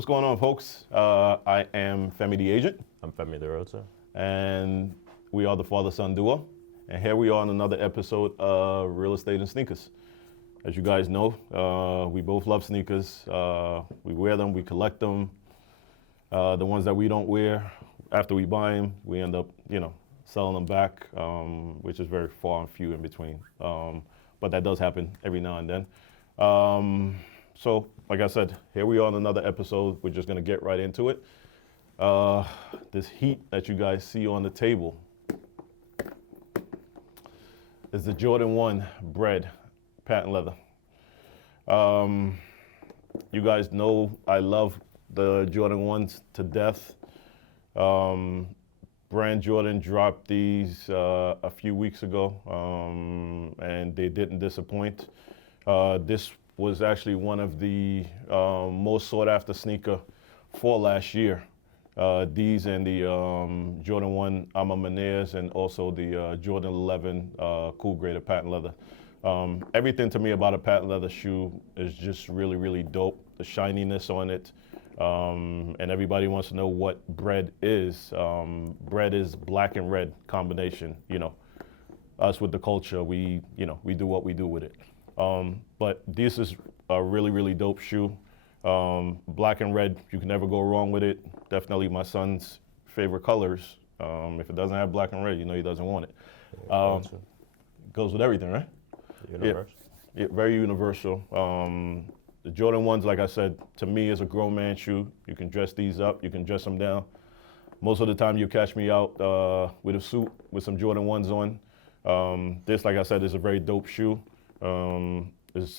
What's going on, folks? I am Femi the agent, I'm Femi the Realtor. and we are the father-son duo. And here we are on another episode of Real Estate and Sneakers. As you guys know, we both love sneakers. We wear them, we collect them. The ones that we don't wear, after we buy them, we end up, selling them back, which is very far and few in between. But that does happen every now and then. So, like I said, here we are on another episode. We're just gonna get right into it. This heat that you guys see on the table is the Jordan 1 Bred Patent Leather. You guys know I love the Jordan 1s to death. Brand Jordan dropped these a few weeks ago, and they didn't disappoint. This was actually one of the most sought after sneaker for last year. These and the Jordan 1 Alma Maneras and also the Jordan 11 Cool Grader Patent Leather. Everything to me about a patent leather shoe is just really, really dope. The shininess on it. And everybody wants to know what Bred is. Bred is black and red combination. Us with the culture, we do what we do with it. But this is a really, really dope shoe. Black and red, you can never go wrong with it. Definitely my son's favorite colors. If it doesn't have black and red, he doesn't want it. Goes with everything, right? Universe. Yeah, very universal. The Jordan 1s, like I said, to me is a grown man shoe. You can dress these up, you can dress them down. Most of the time you catch me out with a suit with some Jordan 1s on. This, like I said, is a very dope shoe. It's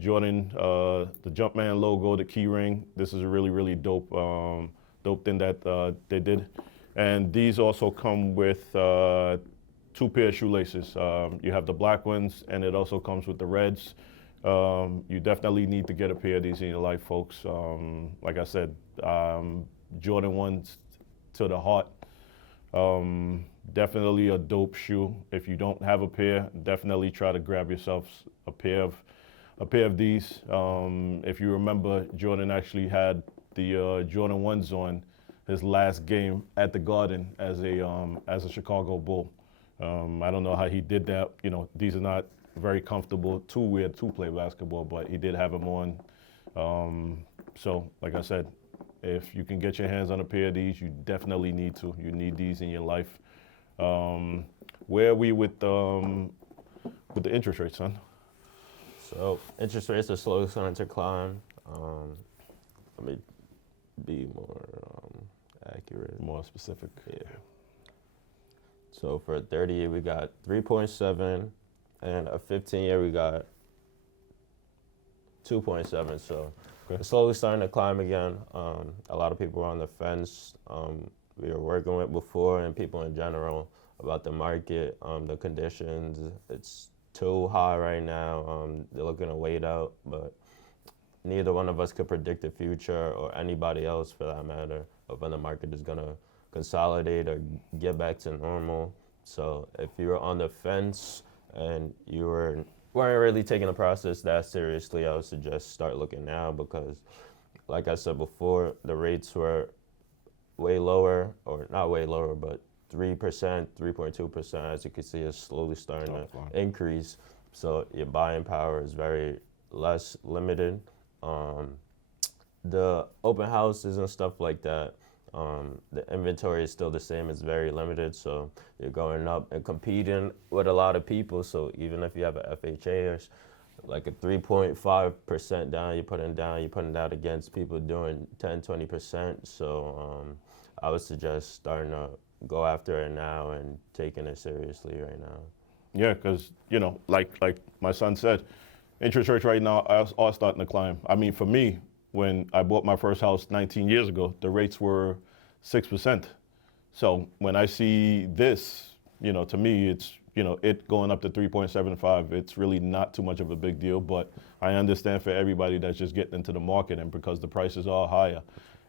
Jordan, the Jumpman logo, the key ring. This is a really, really dope thing that they did. And these also come with 2 pair of shoelaces. You have the black ones, and it also comes with the reds. You definitely need to get a pair of these in your life, folks. Like I said, Jordan 1s to the heart. Definitely a dope shoe. If you don't have a pair, definitely try to grab yourself a pair of these. If you remember, Jordan actually had the Jordan 1s on his last game at the Garden as a Chicago Bull. I don't know how he did that. These are not very comfortable to wear to play basketball, but he did have them on. So, like I said, if you can get your hands on a pair of these, you definitely need to. You need these in your life. Where are we with the interest rates, son? So interest rates are slowly starting to climb. Let me be more accurate. More specific. Yeah. So for a 30-year, we got 3.7, and a 15-year, we got 2.7. So it's slowly starting to climb again. A lot of people are on the fence. We were working with before, and people in general, about the market, the conditions. It's too high right now. They're looking to wait out, but neither one of us could predict the future, or anybody else for that matter, of when the market is gonna consolidate or get back to normal. So if you're on the fence and you weren't really taking the process that seriously, I would suggest start looking now, because like I said before, the rates were way lower, or not way lower, but 3%, 3.2%, as you can see, is slowly starting to increase. So your buying power is very less limited. The open houses and stuff like that, the inventory is still the same. It's very limited, so you're going up and competing with a lot of people. So even if you have a FHA or like a 3.5% down, you're putting that against people doing 10, 20%. So I would suggest starting to go after it now and taking it seriously right now. Yeah, because, like my son said, interest rates right now are starting to climb. I mean, for me, when I bought my first house 19 years ago, the rates were 6%. So when I see this, to me, it's, it going up to 3.75, it's really not too much of a big deal. But I understand for everybody that's just getting into the market, and because the prices are higher,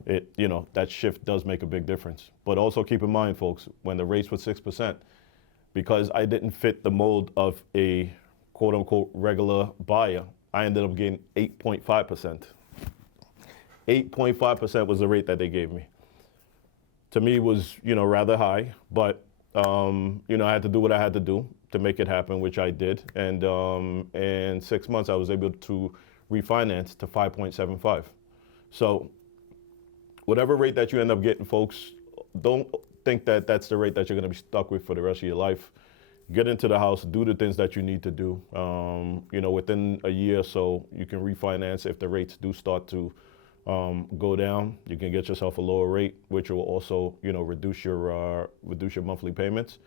that shift does make a big difference. But also keep in mind, folks, when the rates were 6%, because I didn't fit the mold of a quote unquote regular buyer, I ended up getting 8.5%. 8.5% was the rate that they gave me. To me, it was, rather high, but, I had to do what I had to do to make it happen, which I did. And in 6 months, I was able to refinance to 5.75. So whatever rate that you end up getting, folks, don't think that that's the rate that you're going to be stuck with for the rest of your life. Get into the house, do the things that you need to do. Within a year or so, you can refinance if the rates do start to go down. You can get yourself a lower rate, which will also, reduce your monthly payments.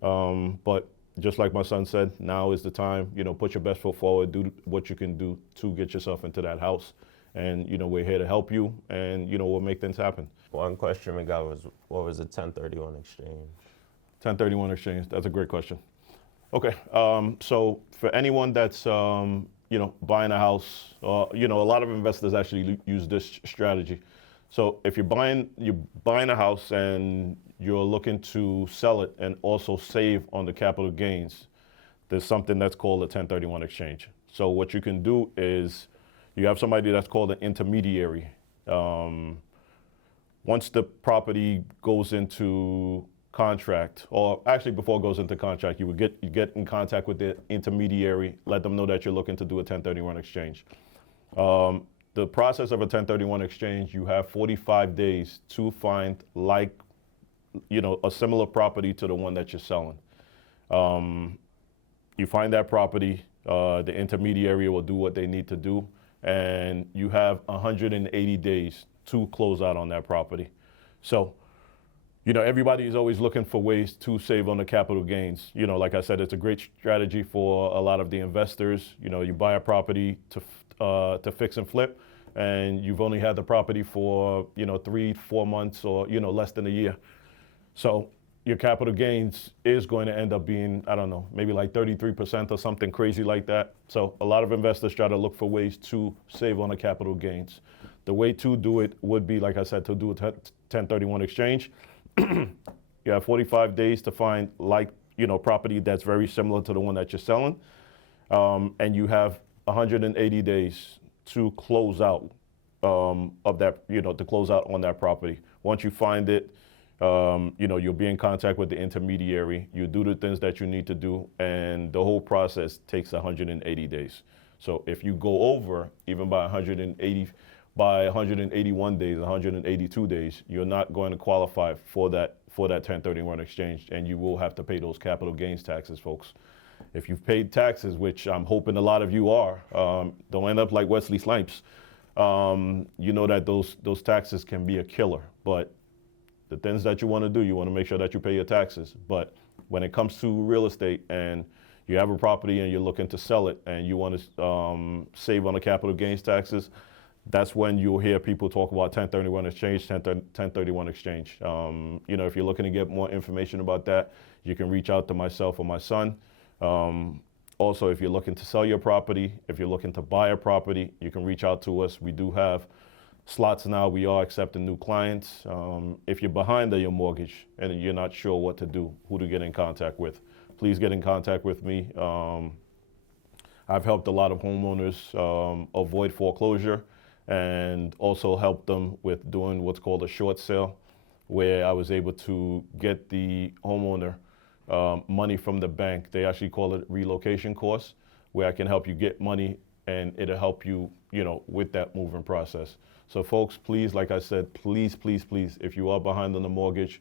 But just like my son said, now is the time. Put your best foot forward. Do what you can do to get yourself into that house. And we're here to help you, and we'll make things happen. One question we got was, what was a 1031 exchange? 1031 exchange. That's a great question. Okay, so for anyone that's buying a house, a lot of investors actually use this strategy. So if you're buying a house and you're looking to sell it and also save on the capital gains, there's something that's called a 1031 exchange. So what you can do is you have somebody that's called an intermediary. Once the property goes into contract, or actually before it goes into contract, you get in contact with the intermediary, let them know that you're looking to do a 1031 exchange. The process of a 1031 exchange, you have 45 days to find a similar property to the one that you're selling. You find that property, the intermediary will do what they need to do, and you have 180 days to close out on that property. So, everybody is always looking for ways to save on the capital gains. Like I said, it's a great strategy for a lot of the investors. You buy a property to fix and flip, and you've only had the property for 3-4 months or less than a year. So your capital gains is going to end up being, I don't know, maybe like 33% or something crazy like that. So a lot of investors try to look for ways to save on the capital gains. The way to do it would be, like I said, to do a 1031 exchange. You have 45 days to find property that's very similar to the one that you're selling. And you have 180 days to close out of that, to close out on that property. Once you find it, you'll be in contact with the intermediary. You do the things that you need to do, and the whole process takes 180 days. So if you go over, even by 181 days, 182 days, you're not going to qualify for that 1031 exchange, and you will have to pay those capital gains taxes, folks. If you've paid taxes, which I'm hoping a lot of you are, don't end up like Wesley Snipes. You know that those taxes can be a killer, but the things that you want to do, you want to make sure that you pay your taxes. But when it comes to real estate and you have a property and you're looking to sell it and you want to save on the capital gains taxes, that's when you'll hear people talk about 1031 exchange, 1031 exchange. If you're looking to get more information about that, you can reach out to myself or my son. Also, if you're looking to sell your property, if you're looking to buy a property, you can reach out to us. We do have slots now. We are accepting new clients. If you're behind on your mortgage and you're not sure what to do, who to get in contact with, please get in contact with me. I've helped a lot of homeowners avoid foreclosure, and also helped them with doing what's called a short sale, where I was able to get the homeowner money from the bank. They actually call it relocation costs, where I can help you get money and it'll help you, with that moving process. So folks, please, like I said, please, if you are behind on the mortgage,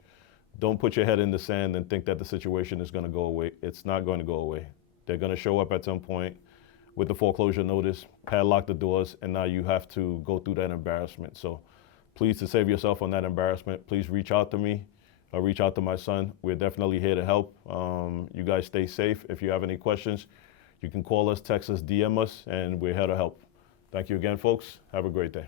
don't put your head in the sand and think that the situation is going to go away. It's not going to go away. They're going to show up at some point with the foreclosure notice, padlock the doors, and now you have to go through that embarrassment. So please, to save yourself on that embarrassment, please reach out to me or reach out to my son. We're definitely here to help. You guys stay safe. If you have any questions, you can call us, text us, DM us, and we're here to help. Thank you again, folks. Have a great day.